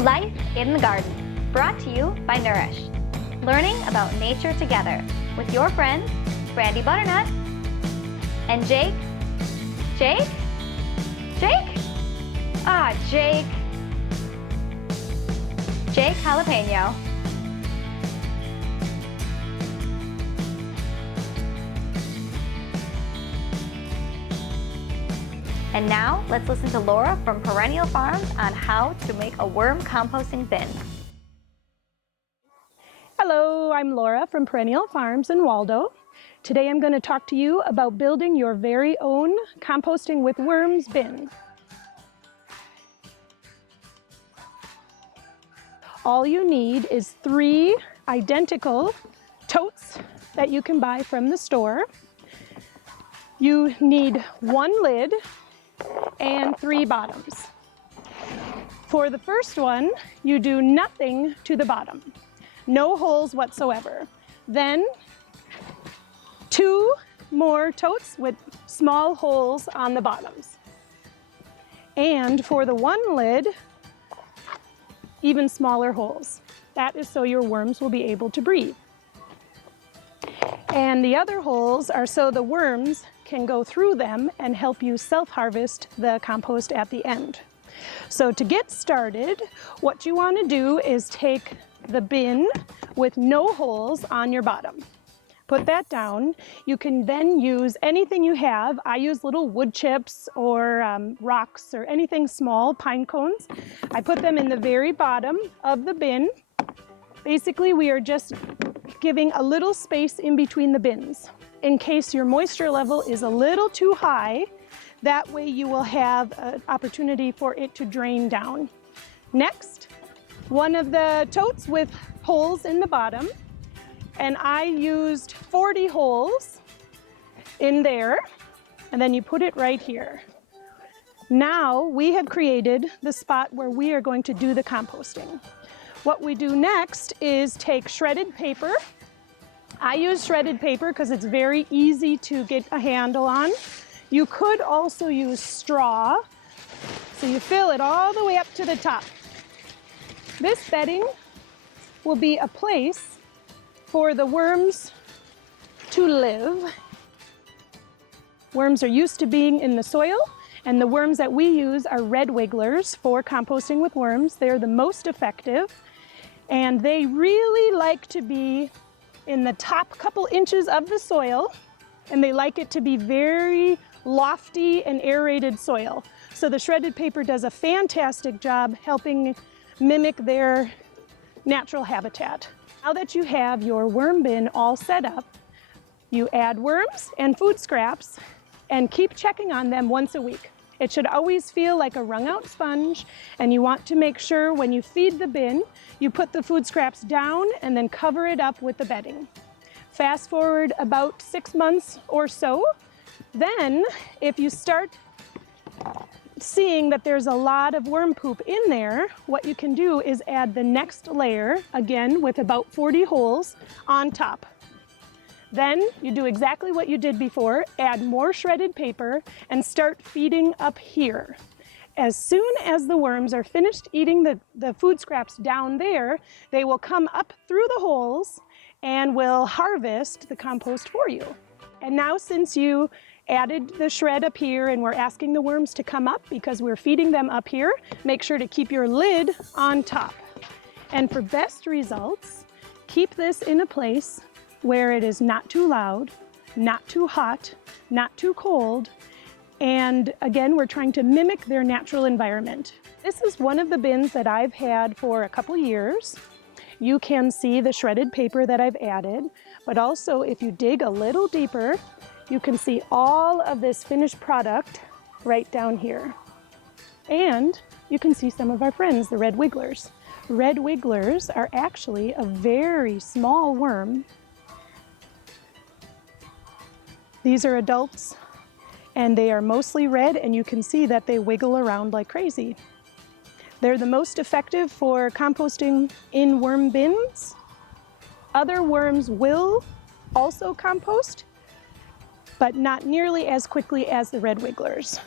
Life in the Garden, brought to you by Nourish. Learning about nature together with your friends, Brandy Butternut and Jake. Jake? Jake? Jake. Jake Jalapeno. And now, let's listen to Laura from Perennial Farms on how to make a worm composting bin. Hello, I'm Laura from Perennial Farms in Waldo. Today I'm going to talk to you about building your very own composting with worms bin. All you need is 3 identical totes that you can buy from the store. You need 1 lid and 3 bottoms. For the first one, you do nothing to the bottom. No holes whatsoever. Then 2 more totes with small holes on the bottoms. And for the 1 lid, even smaller holes. That is so your worms will be able to breathe. And the other holes are so the worms can go through them and help you self-harvest the compost at the end. So to get started, what you want to do is take the bin with no holes on your bottom. Put that down. You can then use anything you have. I use little wood chips or rocks or anything small, pine cones. I put them in the very bottom of the bin. Basically, we are just giving a little space in between the bins in case your moisture level is a little too high. That way you will have an opportunity for it to drain down. Next, one of the totes with holes in the bottom, and I used 40 holes in there, and then you put it right here. Now we have created the spot where we are going to do the composting. What we do next is take shredded paper. I use shredded paper because it's very easy to get a handle on. You could also use straw, so you fill it all the way up to the top. This bedding will be a place for the worms to live. Worms are used to being in the soil, and the worms that we use are red wigglers for composting with worms. They're the most effective, and they really like to be in the top couple inches of the soil, and they like it to be very lofty and aerated soil. So the shredded paper does a fantastic job helping mimic their natural habitat. Now that you have your worm bin all set up, you add worms and food scraps and keep checking on them once a week. It should always feel like a wrung out sponge, and you want to make sure when you feed the bin, you put the food scraps down and then cover it up with the bedding. Fast forward about 6 months or so, then if you start seeing that there's a lot of worm poop in there, what you can do is add the next layer, again with about 40 holes on top. Then you do exactly what you did before, add more shredded paper and start feeding up here. As soon as the worms are finished eating the food scraps down there, they will come up through the holes and will harvest the compost for you. And now, since you added the shred up here and we're asking the worms to come up because we're feeding them up here, make sure to keep your lid on top. And for best results, keep this in a place where it is not too loud, not too hot, not too cold, and again, we're trying to mimic their natural environment. This is one of the bins that I've had for a couple years. You can see the shredded paper that I've added, but also if you dig a little deeper, you can see all of this finished product right down here. And you can see some of our friends, the red wigglers. Red wigglers are actually a very small worm. These are adults, and they are mostly red, and you can see that they wiggle around like crazy. They're the most effective for composting in worm bins. Other worms will also compost, but not nearly as quickly as the red wigglers.